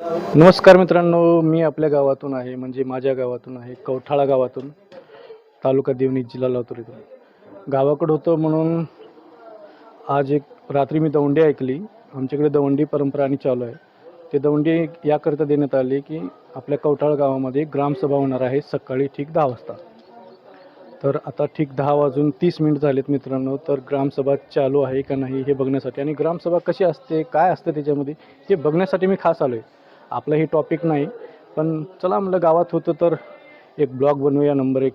नमस्कार मित्रांनो मी आपल्या गावातून आहे म्हणजे माझ्या गावातून आहे कवठाळा गावातून तालुका देवणी जिल्हा लातूर इथून. गावाकडं होतं म्हणून आज एक रात्री मी दौंडी ऐकली. आमच्याकडे दवंडी परंपरा आणि चालू आहे. ते दवंडी याकरिता देण्यात आली की आपल्या कवठाळा गावामध्ये ग्रामसभा होणार आहे सकाळी ठीक दहा वाजता. तर आता ठीक दहा वाजून तीस मिनिट झालेत मित्रांनो तर ग्रामसभा चालू आहे का नाही हे बघण्यासाठी. आणि ग्रामसभा कशी असते काय असतं त्याच्यामध्ये हे बघण्यासाठी मी खास आलो आहे आपलं हे टॉपिक नाही. पण चला म्हणलं गावात होतं तर एक ब्लॉग बनवूया नंबर एक.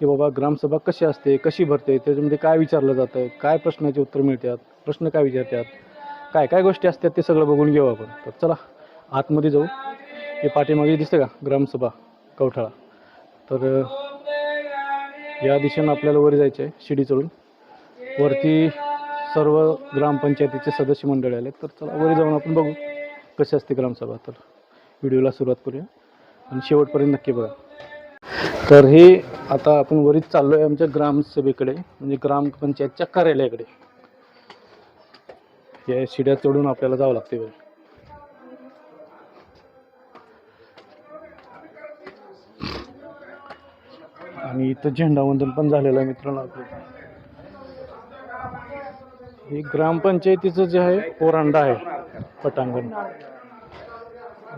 की बाबा ग्रामसभा कशी असते कशी भरते त्याच्यामध्ये काय विचारलं जातं काय प्रश्नाचे उत्तर मिळतात प्रश्न काय विचारतात काय काय गोष्टी असतात ते सगळं बघून घेऊ आपण. तर चला आतमध्ये जाऊ. हे पाठीमागे दिसतं का? ग्रामसभा कवठाळा. तर या दिशेनं आपल्याला वर जायचं आहे शिडी चढून. वरती सर्व ग्रामपंचायतीचे सदस्य मंडळी आले तर चला वर जाऊन आपण बघू कशी असते ग्रामसभा. तर व्हिडिओला सुरुवात करूया. आणि शेवटपर्यंत नक्की बघा. तर हे आता आपण वरीच चाललो आहे आमच्या ग्रामसभेकडे म्हणजे ग्रामपंचायतच्या कार्यालयाकडे. या शिड्या चढून आपल्याला जावं लागते वर आणि इथं झेंडावंदन पण झालेलं आहे मित्रांनो आपलं. हे ग्रामपंचायतीचं जे आहे ओरांडा आहे पटांगण.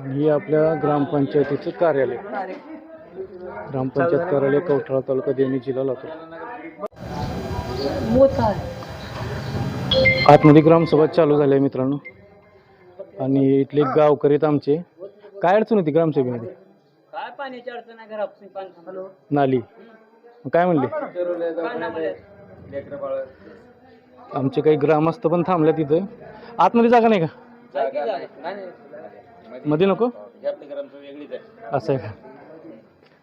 हे आपल्या ग्रामपंचायतीचं कार्यालय. ग्रामपंचायत कार्यालय कवठाळा तालुका देवणी जिल्हा लातूर. आतमध्ये ग्रामसभा चालू झाली आहे मित्रांनो. आणि इथले गावकरी आहेत आमचे. काय अडचण होती ग्रामसभेमध्ये? काय पाण्याची अडचण आहे घरापासून पाणी हॅलो. नाली. काय म्हणले? आमचे काही ग्रामस्थ पण थांबले तिथं आतमध्ये जागा नाही का? मध्ये नको? असं आहे का?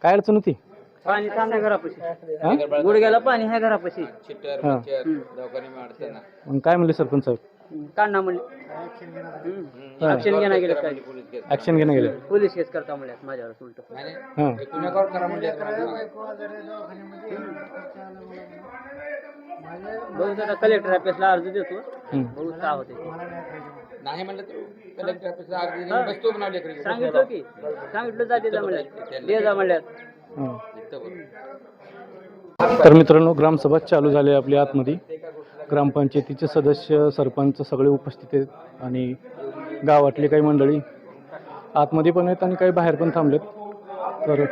काय अडचण होती? पाणी थांबल्या घरापाशी. हा? गुडघ्याला पाणी आहे घरापाशी. हा. मग काय म्हणले सरपंच साहेब? काढणं म्हणले. ऍक्शन घेणं गेलं काय? ऍक्शन घेणं गेले. पोलीस केस करता म्हणल्यात माझ्यावर उलट. हां. बघू आता कलेक्टर ऑफिसला अर्ज देतो. हम्म. बघू काय होते नाही म्हणलं तर कलेक्टर ऑफिसला अर्ज देऊन बसतो. सांगितलं की सांगितलं जा दे जा म्हणल्यात दे जा म्हणल्यात हां. तर मित्रांनो ग्रामसभा चालू झाली आहे आपल्या आतमध्ये. ग्रामपंचायतीचे सदस्य सरपंच सगळे उपस्थित आहेत आणि गावातली काही मंडळी आतमध्ये पण आहेत आणि काही बाहेर पण थांबलेत. तर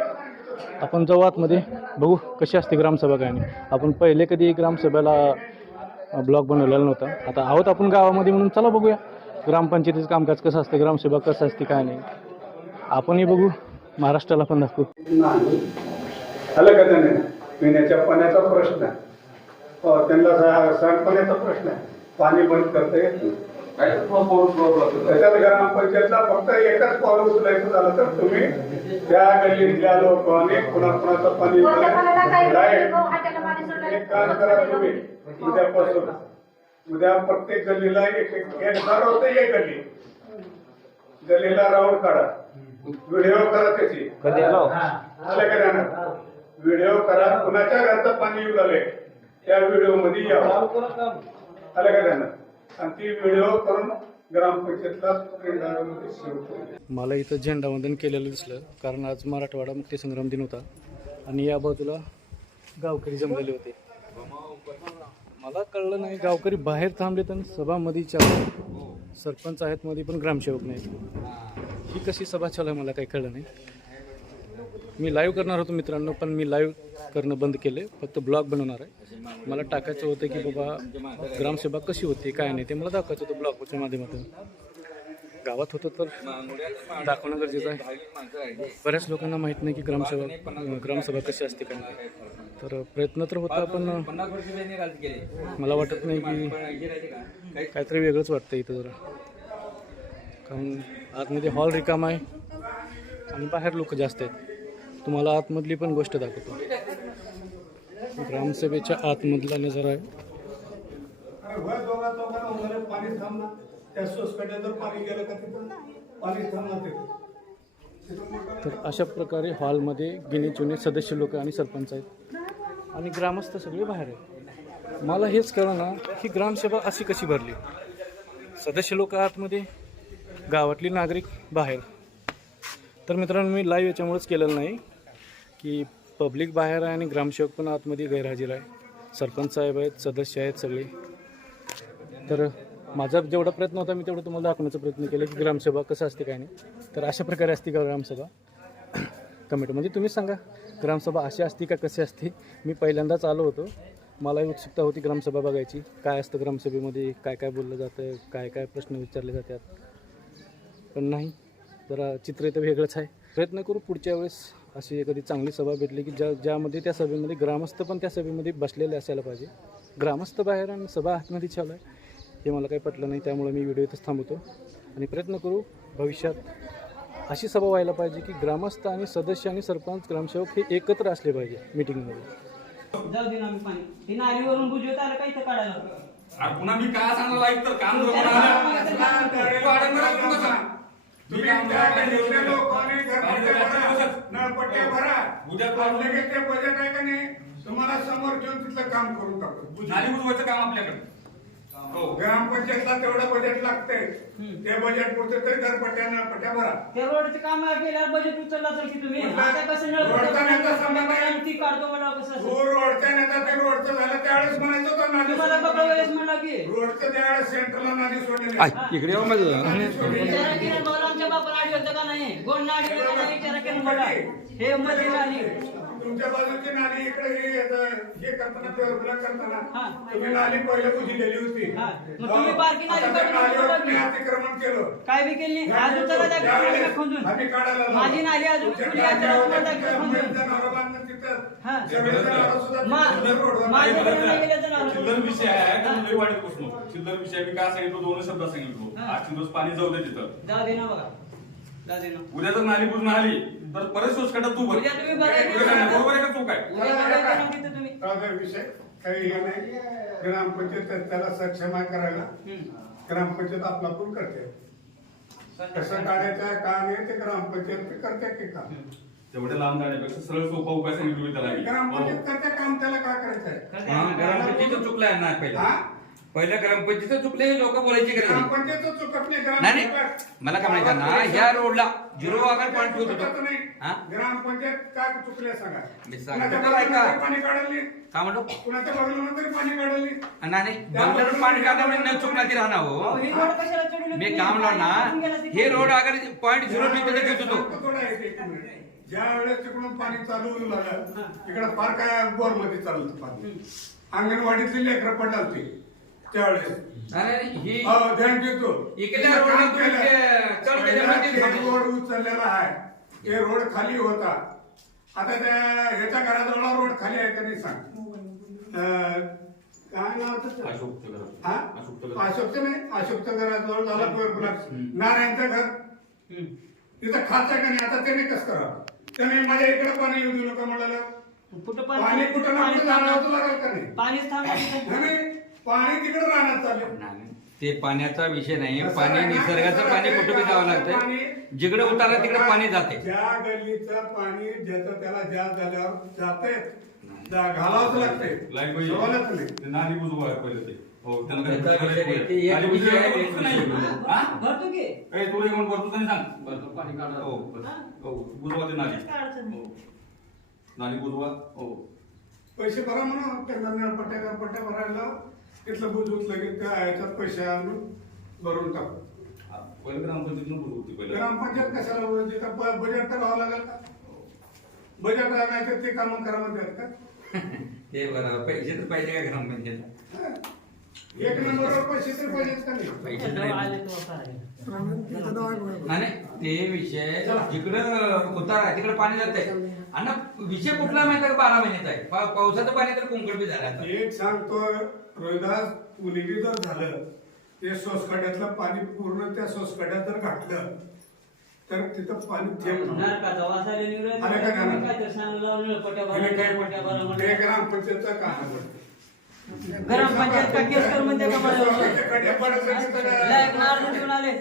आपण जाऊ आतमध्ये. बघू कशी असते ग्रामसभा काय नाही. आपण पहिले कधी ग्रामसभेला ब्लॉग बनवलेला नव्हता. आता आहोत आपण गावामध्ये म्हणून चला बघूया. ग्रामपंचायतीचं कामकाज कसं असते? ग्रामसभा कसं असते काय नाही? आपणही बघू. महाराष्ट्राला पण दाखवू. नाही आलं का त्याने? पिण्याच्या पाण्याचा प्रश्न आहे. हो, त्यांना सा- सांडपाण्याचा प्रश्न आहे. पाणी बंद करता येत नाही. त्याच्यात ग्रामपंचायतला फक्त एकच पाऊल उचलायचं झालं तर तुम्ही त्या गल्लीतल्या लोकांनी कुणा कुणाचं पाणी लाइट एक काम करा तुम्ही. उद्यापासून उद्या प्रत्येक गल्लीला एक एक झाड होतं एक गल्ली. गल्लीला राऊंड काढा. व्हिडिओ करा त्याची. आलं का? व्हिडिओ करा. कुणाच्या घराचं पाणी येऊ लागले त्या व्हिडिओमध्ये यावं आलं का ध्यानात? आणि ती व्हिडिओ करून मला इथं झेंडावंदन केलेलं दिसलं कारण आज मराठवाडा मुक्तीसंग्राम दिन होता. आणि या बाजूला गावकरी जमलेले होते. मला कळलं नाही गावकरी बाहेर थांबले तर सभामध्ये चालू सरपंच आहेत मध्ये पण ग्रामसेवक नाहीत. ही कशी सभा चालू आहे मला काही कळलं नाही. मी लाईव्ह करणार होतो मित्रांनो पण मी लाईव्ह करणं बंद केले फक्त ब्लॉग बनवणार आहे. मला टाकायचं होतं की बाबा ग्रामसभा कशी होती काय नाही ते मला दाखवायचं होतं ब्लॉगच्या माध्यमातून. गावात होतं तर दाखवणं गरजेचं आहे. बऱ्याच लोकांना माहीत नाही की ग्रामसभा ग्रामसभा कशी असते काय तर प्रयत्न तर होता पण मला वाटत नाही की काहीतरी वेगळंच वाटतं इथं जरा. कारण आतमध्ये हॉल रिकाम आहे आणि बाहेर लोक जास्त आहेत. तुम्हाला आतमधली पण गोष्ट दाखवतो. ग्रामसभेच्या आतमधला नजर आहे. अरे वर दोघा दोघांना उन्हाळ्यात पाणी थांबणार त्या सोसकड्या जर पाणी गेलं का तिथं पाणी थांबणार तिथं तर अशा प्रकारे हॉलमध्ये गिने चुने सदस्य लोक आणि सरपंच आहेत. आणि ग्रामस्थ सगळे बाहेर आहेत. मला हेच कळलं ना ही ग्रामसभा अशी कशी भरली? सदस्य लोक आतमध्ये गावातली नागरिक बाहेर. तर मित्रांनो मी लाईव्ह याच्यामुळेच केलेलं नाही की पब्लिक बाहेर आहे आणि ग्रामसेवक पण आतमध्ये गैरहजर आहे. सरपंच साहेब आहेत सदस्य आहेत सगळे. तर माझा जेवढा प्रयत्न होता मी तेवढं तुम्हाला दाखवण्याचा प्रयत्न केला की ग्रामसभा कसं असते काय नाही. तर अशा प्रकारे असते का ग्रामसभा? कमेंट म्हणजे तुम्ही सांगा ग्रामसभा अशी असती का कशी असते? मी पहिल्यांदाच आलो होतो. मलाही उत्सुकता होती ग्रामसभा बघायची. काय असतं ग्रामसभेमध्ये? काय काय बोललं जातं? काय काय प्रश्न विचारले जातात? पण नाही. जरा चित्र इथं वेगळंच आहे. प्रयत्न करू पुढच्या वेळेस अशी एखादी चांगली सभा भेटली की ज्या ज्यामध्ये त्या सभेमध्ये ग्रामस्थ पण त्या सभेमध्ये बसलेले असायला पाहिजे. ग्रामस्थ बाहेर आणि सभा आतमध्ये चालू आहे. हे मला काही पटलं नाही त्यामुळे मी व्हिडिओ इथंच थांबवतो. आणि प्रयत्न करू भविष्यात अशी सभा व्हायला पाहिजे की ग्रामस्थ आणि सदस्य आणि सरपंच ग्रामसेवक हे एकत्र असले पाहिजे मिटिंगमध्ये. जाऊ दे ना आम्ही पाणी. हे नालीवरून बुजवत आलं का इथं काढायला? पुन्हा मी काय सांगणार ऐक तर काम. उद्या बजेट आहे का नाही? तुम्हाला समोर घेऊन तिथलं काम करून टाकू. बुजवायचं काम आपल्याकडे. ग्रामपंचायतला तेवढं बजेट लागतंय. ते बजेट पुरते तरी घरपट्ट्या नळपट्ट्या भरा. ते रोडचे काम केल्यावर बजेट उचलला तर की तुम्ही? कुठला? आता कसं नळ रोडचा नेता संबंध आहे. ती काढतो मला कसं असं? तो रोडच्या नेता ते रोडचं झालं त्यावेळेस म्हणायचं होतं नाली तुम्हाला बघा वेळेस. म्हणला की. रोडचं त्यावेळेस सेंटरला नाली सोडलेली इकडे येऊ माझं. नाली सोडलेली. विचारा केलं बघा आमच्या बापाला आडी होतं का नाही? गोड ना का नाही? विचारा केलं बघा हे मध्ये आली. तुमच्या बाजूची नाली इकडे हे येतं, हे करताना हा. करताना तुम्ही नाली पहिले बुजलेली होती हा. मग तुम्ही बारकी नाली आता त्या काढून नालीवर ठेवली. तुम्ही अतिक्रमण केलं काय बी केली नाही आज उचलला त्या त्यावेळेस गाडीला खोदून आम्ही काढायला लावलो. माझी नाली अजून तुमच्या खुली आहे, त्याला टाक्यावर तुम्हाला त्या खोदून. मुली जनावरं बांधून तिथं. हा. सगळे जनावरं सुद्धा मा- तिथं रोडवर माझ्या नाही. घरी नाही गेलं जनावरं. चिल्लर विषय आहे तर लई चिल्लर विषय मी काय सांगितलं दोन शब्द सांगितलो हा. आजचे दिवस पाणी जाऊ दे तिथं जाऊ दे ना बघा जाऊ दे ना उद्या जर नाली बुजून आली तर तू उद्या तुम्ही बघायला उद्या काय, बरोबर आहे का आहे? बघायला गेलं तिथं तुम्ही. विषय. काही हे नाही. ग्रामपंचायत त्याला सक्षम आहे करायला. हम्म. ग्रामपंचायत आपला पण करते. कसं काढायचं आहे का नाही ते ग्रामपंचायत ते करते की काम. तेवढ्या लांब जाण्यापेक्षा सरळ सोपा उपाय सांगितलं मी त्याला. मी. ग्रामपंचायत हो. करते काम त्याला काय करायचं आहे. हा, ग्रामपंचायत चुकलाय ना पहिला. हा? पहिल्या ग्रामपंचायत चुकले लोक बोलायची गरज नाही. ग्रामपंचायत चुकत नाही नाही नाही. ग्रामपंचायत मला काय म्हणायचं ना ह्या रोडला झिरो आकार पॉईंट ठेवत चुकत होतो नाही. हा? ग्रामपंचायत काय चुकले सांगा? मी सांगतो कुणाच्या तर ऐका. बगलीनं तरी पाणी काढली का म्हणतो? कुणाच्या बगलीनं तरी पाणी काढली नाही पाणी काढल्यामुळे न चुकला ती राहणार हो. ही रोड कशाला चढवली मी तुम्ही? काम लावला ना. हे रोड अगर पॉईंट झिरो मी त्याच्या घेत होतो. थोडं एक- एक मिनिट. ज्या वेळेस तिकडून पाणी चालू होऊ लागलं तिकडे फार काय बोरमध्ये चाललं होतं पाणी. अंगणवाडीतली लेकरं पडला होती. त्यावेळेस. नाही, ही हो, ध्यान देतो. इकडल्या रोडला तुम्ही ते चढ केल्यामुळे ते पहिला थांबले. रोड उचललेला आहे. ते रोड खाली होता. आता त्या ह्याच्या घराजवळ रोड खाली आहे का नाही सांग? अं, काय नाव होतं घर. हा? अशोकचं नाही अशोकचं घराजवळ झाला पेरपुला नारायणचं घर. तिथं आहे का नाही? आता त्याने कसं करावं? त्याने माझ्या इकडे पाणी येऊ देऊ नका म्हणाला? कुठं पाणी कुठं ना कुठं जाणार का नाही? पाणीच थांबलं नाही, नाही, पाणी तिकडे राहणार चालेल नाही. ते पाण्याचा विषय नाही. कसं पाणी निसर्गाचं कसं पाणी कुठे बी जावं लागतंय. पाणी- जिकडे उतारा तिकडे पाणी जाते ज्या गल्लीचं पाणी ज्याचं त्याला जास्त झाल्यावर जाते घालावंच लागतंय. लाइट पाहिजे. सवालच नाही. ते नाली बुजवा पहिलं ते. हो त्याला काय त्याचा करायचं विषय नाही. ते एक नाली विषय बुजवायला आहे, एक भरपूर नाही. विषय. हा? भरतो की? ए, तू रे कोण भरतो तरी सांग. पाणी काढा. हो हो? बुजवा ते नाली. काय अडचण नाही. नाली बुजवा हो. पैसे भरा म्हणा त्यांना नळपट्ट्या गरपट्ट्या भरायला तिथलं बुजवत लगेच त्या ह्याच्यात पैसे आणून भरून टाकू हा, पहिलं ग्रामपंचायतीनं बुजवती पहिलं ग्रामपंचायत कशाला बोलते? तिथं ब- बजेट तर राहावं लागेल का बजेट नाही तर ते कामं करा म्हणतात का ते बरोबर पैसे तर पाहिजे का ग्रामपंचायतला हा. एक नंबरवर पैसे तर पाहिजेत का नाही पैसे तर नाही. तो करायला. नाही नाही, ते विषय जिकडं उतारा आहे तिकडे पाणी जाते आणि विषय कुठला माहिती आहे का बारा महिन्याचा आहे पा- पावसाचं पाणी तर कुंकड बी झालं आता. एक सांगतो रोहिदास मुलीने जर झालं ते सोसकाड्यातलं पाणी पूर्ण त्या सोसकाड्यात जर घातलं तर तिथं पाणी थेंब नव्हतं. नरकाचा वास निघाले. आले का हे केस कर म्हणते का मला? आले.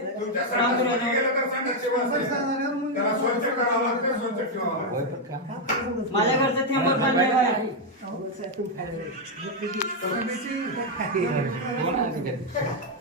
माझ्या घरचं थेंबर पाणी आहे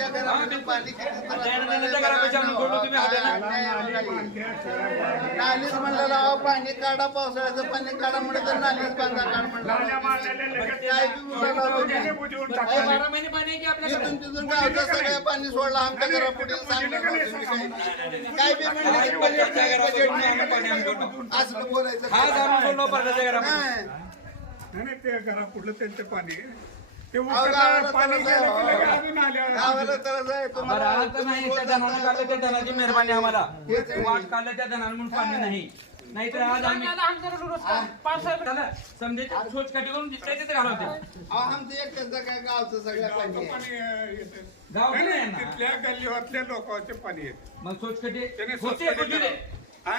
हाताने. नालीच म्हणलं अहो पाणी काढा पावसाळ्याचं पाणी काढा म्हणलं तर नालीच बांधा काढ म्हणलं. तिथून गावचं सगळं पाणी सोडलं आमच्या घरापुढे मी काही. काय? बी म्हणलं. असलं बोलायचं हा नाही. ते घरापुढलं त्यांचं पाणी आहे. ते उकळलं, पाणी तरच गेलं की लगेच आहे. अजून आल्यावर. गावाला तरच आहे बरं तुम्हाला आता नाही त्या धनानं काढलं त्या धनाची मेहरबानी आम्हाला. वाट काढलं त्या धनानं म्हणून पाणी नाही. नाहीतर आज आम्ही समजायचं सोच काठी करून दिसतंय तिथे घालवते आमचं एकट्याचं काय गावचं सगळं पाणी आहे. पाणी अं, येतं. गाव नाही, नाही नाही, ना तिथल्या गल्लीवातल्या लोकांचे पाणी आहे. मग सोच त्याने होते हा?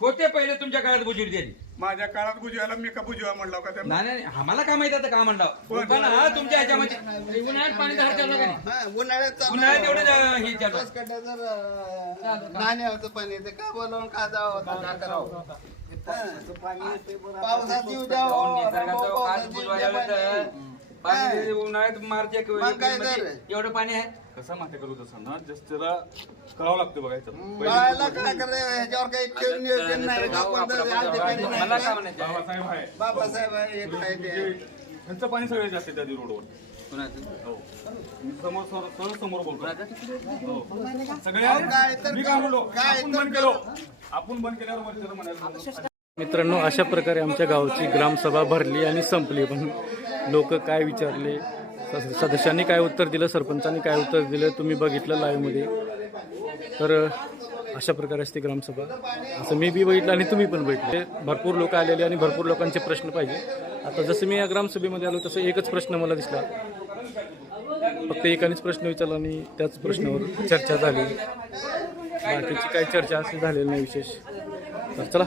होते पहिले तुमच्या काळात बुजुर्ग दिली माझ्या काळात बुजवायला मी का बुजवा म्हणला का त्यांना? नाही नाही आम्हाला काय माहीत आता का म्हणलं? पण हा तुमच्या ह्याच्यामध्ये. उन्हाळ्यात पाणी धार चालू का नाही? हा, उन्हाळ्यात चालू उन्हाळ्यात एवढं जा- हे चालू. आहे. कसं जर अं, पाणी येते का बोलावून का जावं का करावं पावसात येऊ द्या पावसात बुजवायला तर पाणी. उन्हाळ्यात मार्च एक मग काय तर? एवढं पाणी आहे? कसं माहिती करू तसं ना? जस्ट त्याला करावं लागतं बघायचं काय करायचं? ह्याच्यावर काही ठेव नियोजन नाही. का कोणतं अधिकारी नाही मला का? काय म्हणायचं? बाबासाहेब आहे. बाबासाहेब आहे, एक आहे. ते. त्यांचं पाणी सगळे जास्त त्या रोडवर. कुणाचं? हो. मी समोर सर सर समोर बोलतो. हो. अहो, सगळ्या काय तर- मी काय म्हणलो? काय आपण तर- बंद केलो. आपण बंद केल्यावर वरती म्हणायचं. मित्रांनो अशा प्रकारे आमच्या गावची ग्रामसभा भरली आणि संपली पण. लोक काय विचारले? सदस्यांनी काय उत्तर दिलं? सरपंचांनी काय उत्तर दिलं? तुम्ही बघितलं लाईव्हमध्ये तर अशा प्रकारे असते ग्रामसभा. असं मी बी बघितलं आणि तुम्ही पण बघितले. भरपूर लोक आलेले आणि भरपूर लोकांचे प्रश्न पाहिजे. आता जसं मी या ग्रामसभेमध्ये आलो तसं एकच प्रश्न मला दिसला. फक्त एकानेच प्रश्न विचारला आणि त्याच प्रश्नावर चर्चा झाली. बाकीची काही चर्चा अशी झालेली नाही विशेष. तर चला.